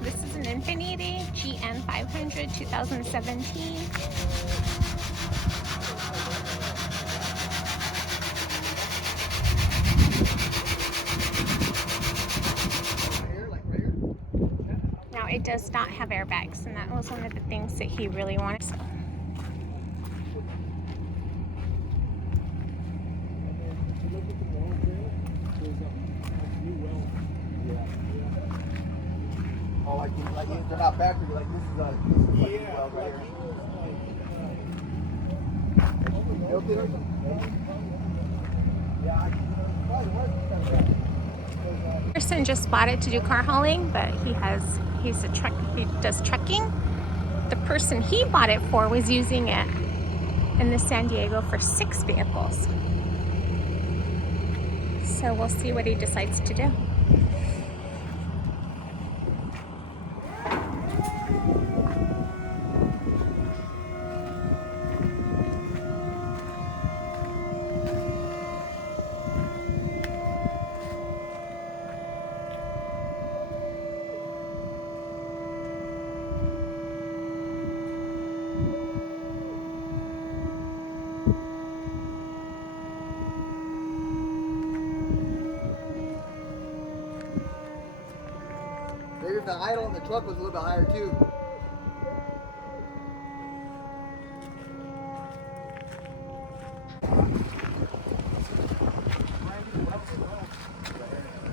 This is an Infinity GN500 2017. Now it does not have airbags, and that was one of the things that he really wanted. So. Oh, like they're not factory. Like this is a well right here. Person just bought it to do car hauling, but he does trucking. The person he bought it for was using it in the San Diego for 6 vehicles. So we'll see what he decides to do. Maybe if the idle in the truck was a little bit higher too.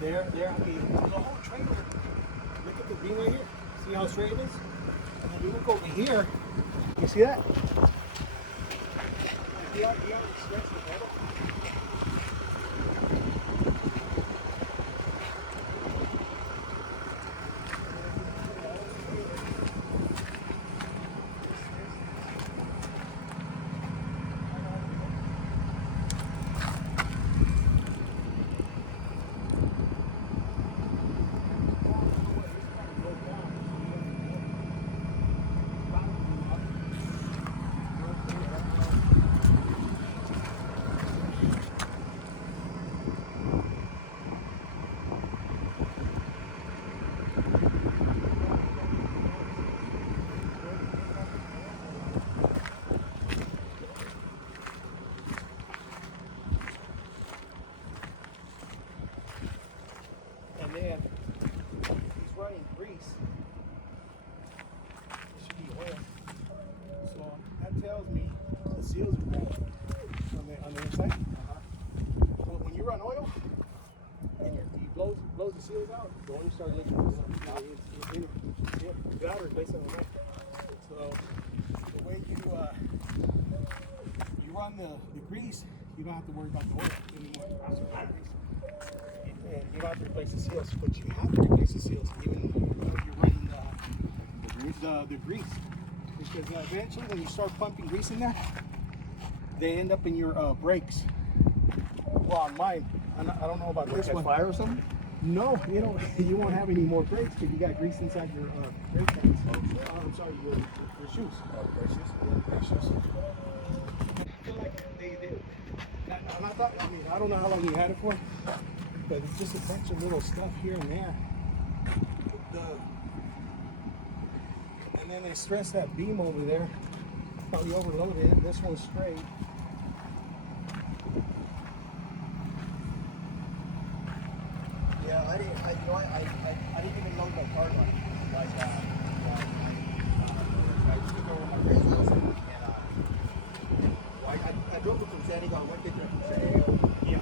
There, okay, the whole trailer. Look at the beam right here. See how straight it is? And then you look over here. You see that? See how it stretches the metal? And then he's running grease. It should be oil. So that tells me the seals are bad on the inside. So when you run oil and you blow the seals out, the oil starts leaking. The battery is based on the neck. So the way you run the grease, you don't have to worry about the oil anymore. And you don't have to replace the seals, but you have to replace the seals even if you're running the grease. Because eventually when you start pumping grease in there, they end up in your brakes. Well, on mine, I don't know about this one. Fire or something? No, you won't have any more brakes because you got grease inside your brake pads. I'm sorry, your shoes. Oh, brake shoes? Yeah, brake shoes. I feel like they and I don't know how long you had it for, but it's just a bunch of little stuff here and there. And then they stress that beam over there. Probably overloaded it. This one's straight. Yeah, I didn't even load my card on it. Like I took over my friend's house and I drove it from San Diego. I went picking up from San Diego. Yeah.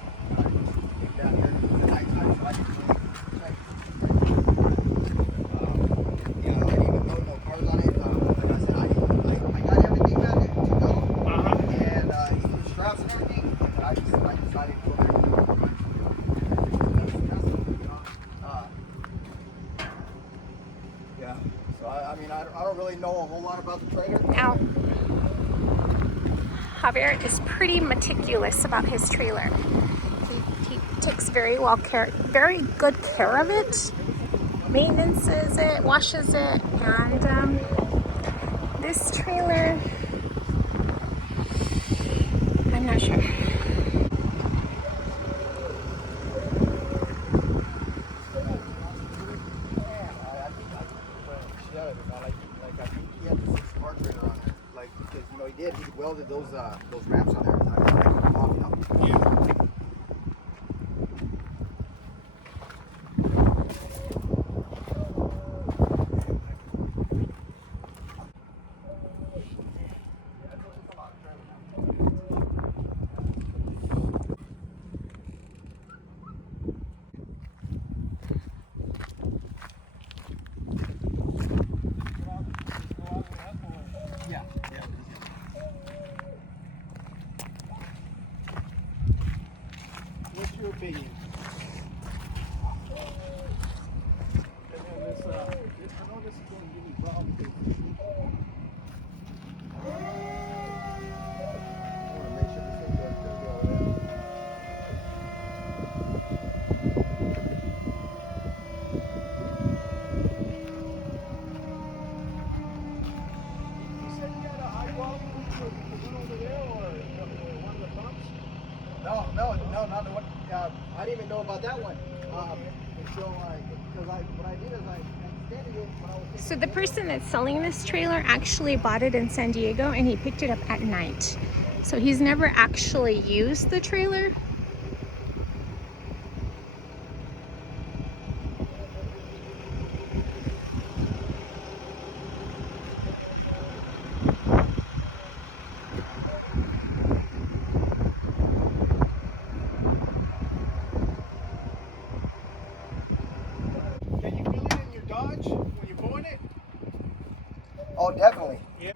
Came down here and I didn't I didn't even load no cars on it. Like I said, I got everything ready to go. And even straps and everything. And I decided to go back to the yeah, so I mean, I don't really know a whole lot about the trailer. Now, Javier is pretty meticulous about his trailer. He takes very good care of it, maintenances it, washes it, and this trailer, I'm not sure. I think did, he welded those ramps on there. I took them off, you know? Yeah. Yeah. What's your opinion? And then this, I know this is going to give me problems. I want to make sure this thing goes good over there. You said you had a high volume one over there, or one of the pumps? No, not the one. I didn't even know about that one. Until because what I did is I extended it when I was taking So the person that's selling this trailer actually bought it in San Diego and he picked it up at night. So he's never actually used the trailer. Can you feel it in your Dodge when you're pulling it? Oh, definitely. Yeah.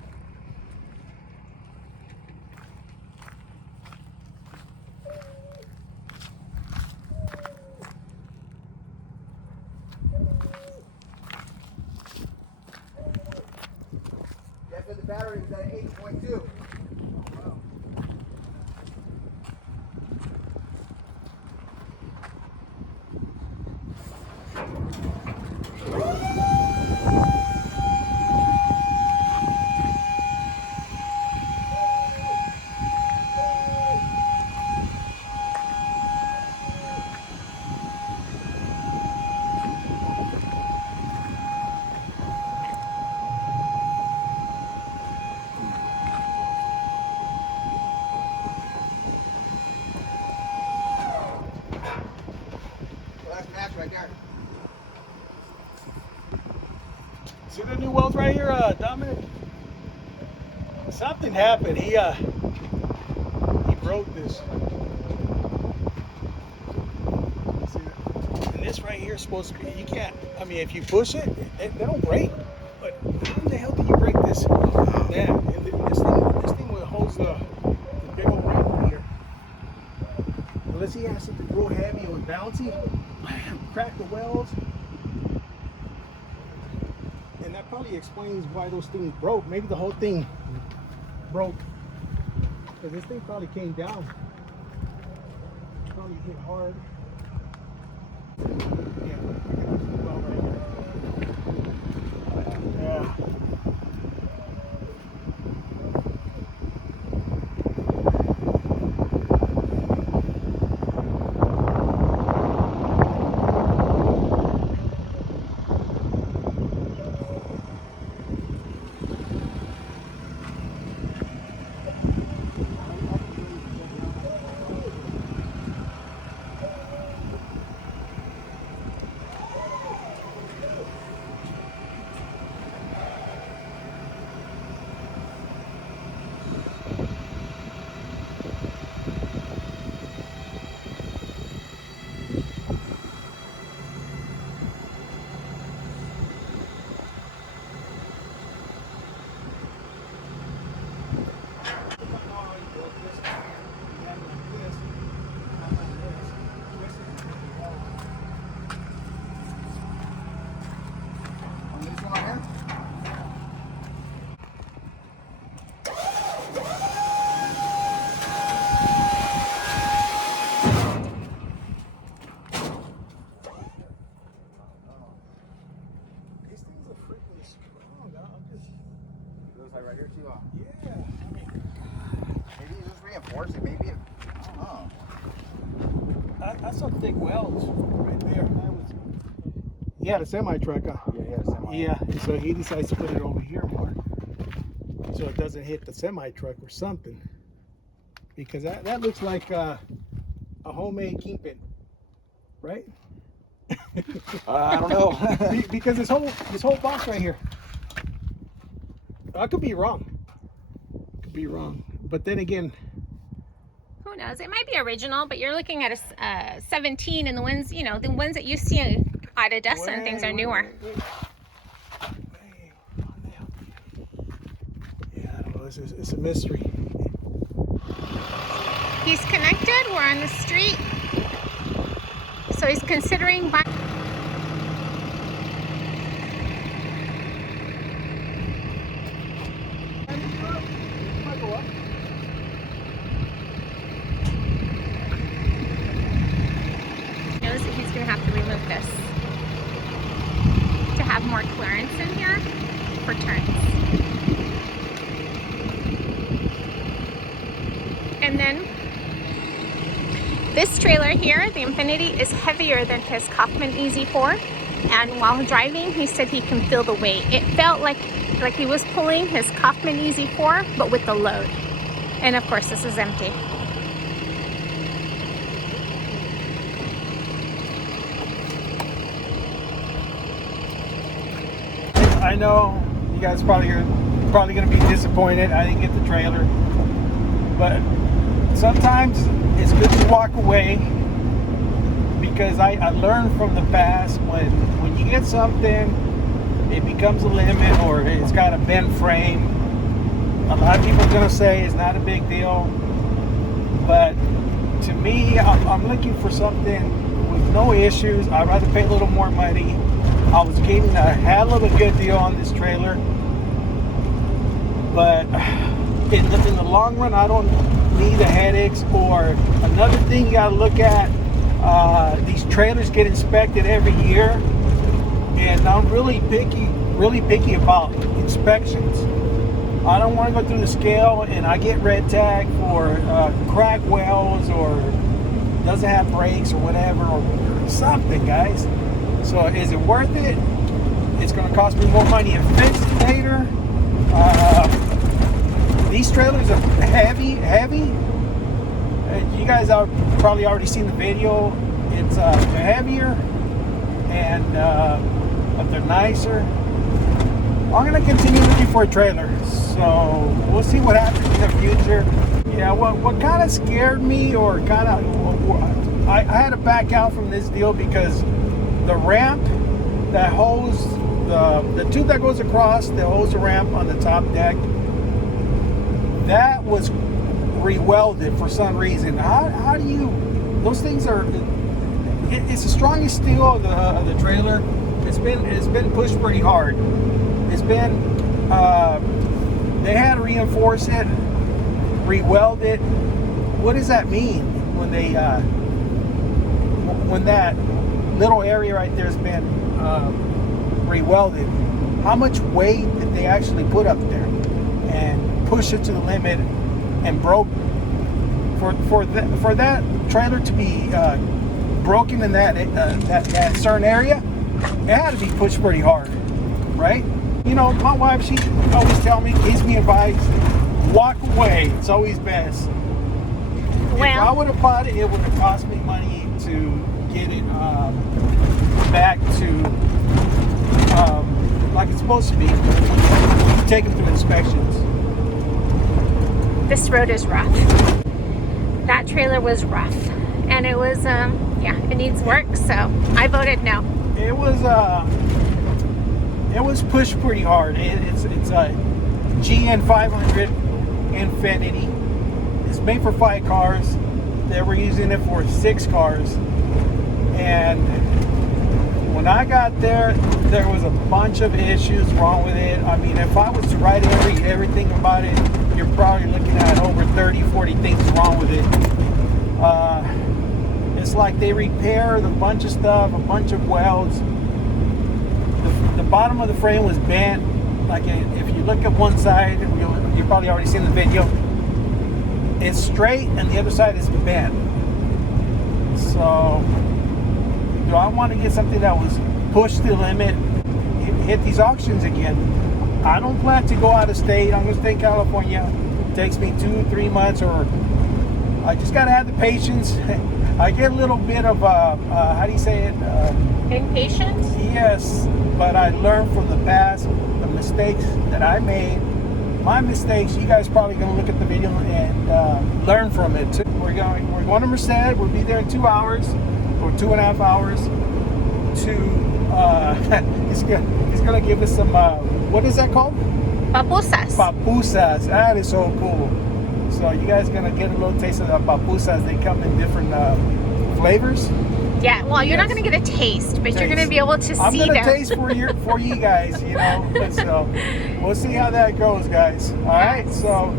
Guess what the battery was at 8.2. Well, that's match right there. See the new welds right here, Dominic? Something happened. He broke this. See that? And this right here is supposed to be. You can't. I mean, if you push it, they don't break. But how in the hell do you break this? Yeah, and this thing will hold the big old ring right here. Unless he has something real heavy and was bouncy, crack the welds. And that probably explains why those things broke. Maybe the whole thing broke. Because this thing probably came down. Probably hit hard. Yeah. Yeah. On this one right here? These things are freaking strong. I'm just, Goes like right here too. yeah. I mean, Maybe you just reinforce it. Maybe it. I don't know. that's some thick welds right there. He had a semi truck. Yeah, yeah, semi. Yeah, so he decides to put it over here more. so it doesn't hit the semi truck or something. Because that looks like a homemade kingpin, right? I don't know. Because this whole box right here. I could be wrong. But then again, Who knows? It might be original, but you're looking at a 17, and the ones, you know, the ones that you see at Odessa and things are newer. Yeah, I don't know. It's a mystery. He's connected. We're on the street. So he's considering buying. Knows that he's going to have to remove this to have more clearance in here for turns. And then this trailer here, the Infinity, is heavier than his Kaufman EZ4. And while driving, he said he can feel the weight. It felt like he was pulling his Kaufman EZ4, but with the load. And of course, this is empty. I know you guys probably going to be disappointed I didn't get the trailer, but sometimes it's good to walk away, because I learned from the past when you get something, it becomes a limit or it's got a bent frame. A lot of people are going to say it's not a big deal, but to me, I'm looking for something with no issues. I'd rather pay a little more money. I was getting a hell of a good deal on this trailer, but in the long run, I don't need the headaches. Or another thing you got to look at, these trailers get inspected every year, and I'm really picky about inspections. I don't want to go through the scale and I get red tag for crack welds or doesn't have brakes or whatever or something, guys. So is it worth it? It's going to cost me more money in fixing later. These trailers are heavy. You guys have probably already seen the video. It's heavier, and but they're nicer. I'm going to continue looking for a trailer, so we'll see what happens in the future. Yeah, what kind of scared me, or kind of, I had to back out from this deal because the ramp that holds the tube that goes across that holds the ramp on the top deck, that was re-welded for some reason. How do you? Those things are. It's the strongest steel of the trailer. It's been pushed pretty hard. It's been. They had to reinforce it, re-weld it. What does that mean when they when that little area right there has been re-welded? How much weight did they actually put up there and push it to the limit and broke? For that trailer to be broken in that certain area, it had to be pushed pretty hard, right? You know, my wife, she always tells me, keeps me advised, walk away. It's always best. Well, if I would have bought it, it would have cost me money to get it back to like it's supposed to be. Take it through inspections. This road is rough. That trailer was rough, and it was yeah, it needs work, so I voted no. It was pushed pretty hard. It's a GN500 Infinity. It's made for 5 cars. They were using it for 6 cars, and when I got there was a bunch of issues wrong with it. I mean, if I was to write everything about it, you're probably looking at over 30-40 things wrong with it. It's like they repaired a bunch of stuff, a bunch of welds. The bottom of the frame was bent. Like if you look at one side, you've probably already seen the video. It's straight and the other side is bent. So, do I want to get something that was pushed to the limit, hit these auctions again? I don't plan to go out of state. I'm gonna stay in California. It takes me 2-3 months, or I just gotta have the patience. I get a little bit of how do you say it? Impatient? Yes, but I learned from the past, the mistakes that I made. My mistakes, you guys probably gonna look at the video and learn from it too. We're going to Merced. We'll be there in 2 hours or 2.5 hours. He's gonna give us some what is that called? Papusas. Papusas. That is so cool. So you guys gonna get a little taste of the papusas. They come in different flavors. Yeah, well, you're not going to get a taste, but you're going to be able to see them. I'm going to taste for you guys, you know. So we'll see how that goes, guys. All right, so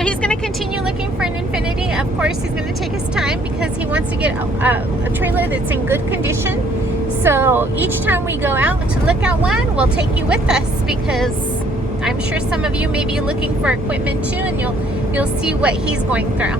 he's going to continue looking for an Infinity. Of course, he's going to take his time because he wants to get a trailer that's in good condition. So each time we go out to look at one, we'll take you with us, because I'm sure some of you may be looking for equipment too, and you'll see what he's going through.